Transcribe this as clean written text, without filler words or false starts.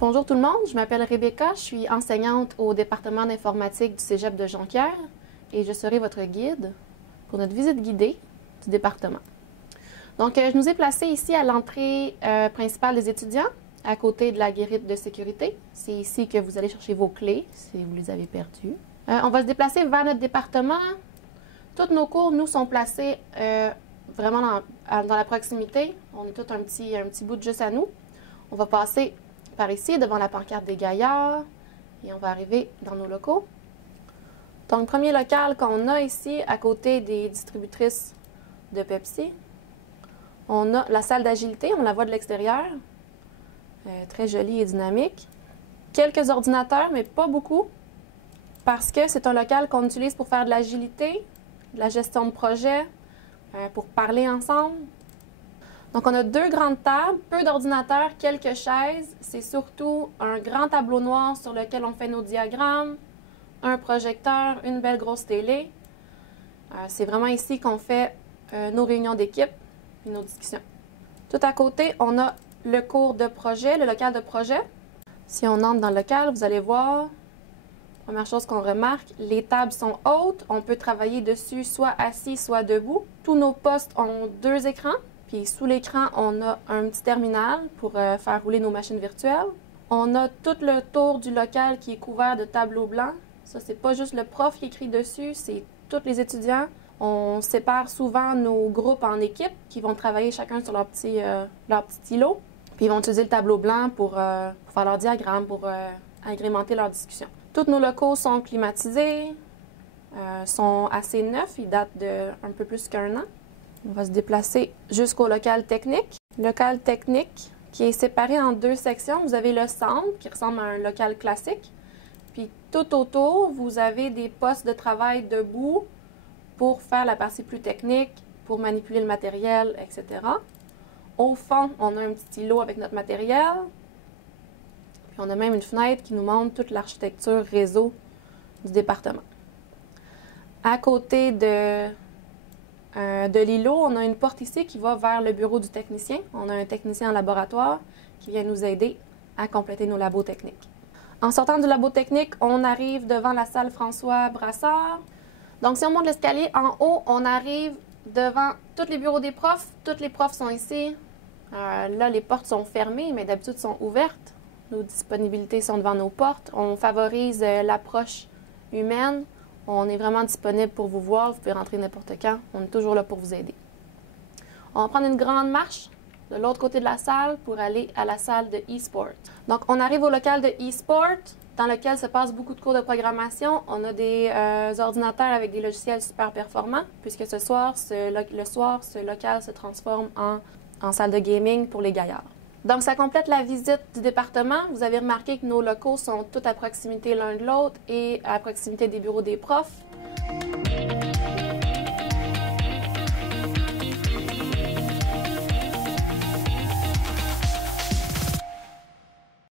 Bonjour tout le monde, je m'appelle Rebecca, je suis enseignante au département d'informatique du Cégep de Jonquière et je serai votre guide pour notre visite guidée du département. Donc, je nous ai placés ici à l'entrée principale des étudiants, à côté de la guérite de sécurité. C'est ici que vous allez chercher vos clés, si vous les avez perdues. On va se déplacer vers notre département. Tous nos cours, nous, sont placés vraiment dans la proximité. On est tous un petit bout de juste à nous. On va passer par ici, devant la pancarte des Gaillards, et on va arriver dans nos locaux. Donc, le premier local qu'on a ici, à côté des distributrices de Pepsi, on a la salle d'agilité, on la voit de l'extérieur, très jolie et dynamique. Quelques ordinateurs, mais pas beaucoup, parce que c'est un local qu'on utilise pour faire de l'agilité, de la gestion de projet, pour parler ensemble. Donc, on a 2 grandes tables, peu d'ordinateurs, quelques chaises. C'est surtout un grand tableau noir sur lequel on fait nos diagrammes, un projecteur, une belle grosse télé. C'est vraiment ici qu'on fait nos réunions d'équipe et nos discussions. Tout à côté, on a le cours de projet, le local de projet. Si on entre dans le local, vous allez voir, première chose qu'on remarque, les tables sont hautes. On peut travailler dessus soit assis, soit debout. Tous nos postes ont 2 écrans. Puis sous l'écran, on a un petit terminal pour faire rouler nos machines virtuelles. On a tout le tour du local qui est couvert de tableaux blancs. Ça, c'est pas juste le prof qui écrit dessus, c'est tous les étudiants. On sépare souvent nos groupes en équipes qui vont travailler chacun sur leur petit îlot. Puis ils vont utiliser le tableau blanc pour faire leur diagramme, pour agrémenter leur discussion. Tous nos locaux sont climatisés, sont assez neufs, ils datent de un peu plus qu'1 an. On va se déplacer jusqu'au local technique. Local technique qui est séparé en 2 sections. Vous avez le centre qui ressemble à un local classique. Puis tout autour, vous avez des postes de travail debout pour faire la partie plus technique, pour manipuler le matériel, etc. Au fond, on a un petit îlot avec notre matériel. Puis on a même une fenêtre qui nous montre toute l'architecture réseau du département. À côté de l'îlot, on a une porte ici qui va vers le bureau du technicien. On a un technicien en laboratoire qui vient nous aider à compléter nos labos techniques. En sortant du labo technique, on arrive devant la salle François Brassard. Donc, si on monte l'escalier en haut, on arrive devant tous les bureaux des profs. Tous les profs sont ici. Là, les portes sont fermées, mais d'habitude sont ouvertes. Nos disponibilités sont devant nos portes. On favorise l'approche humaine. On est vraiment disponible pour vous voir. Vous pouvez rentrer n'importe quand. On est toujours là pour vous aider. On va prendre une grande marche de l'autre côté de la salle pour aller à la salle de e-sport. Donc, on arrive au local de e-sport dans lequel se passe beaucoup de cours de programmation. On a des ordinateurs avec des logiciels super performants puisque ce soir, ce local se transforme en salle de gaming pour les gaillards. Donc, ça complète la visite du département. Vous avez remarqué que nos locaux sont tous à proximité l'un de l'autre et à proximité des bureaux des profs.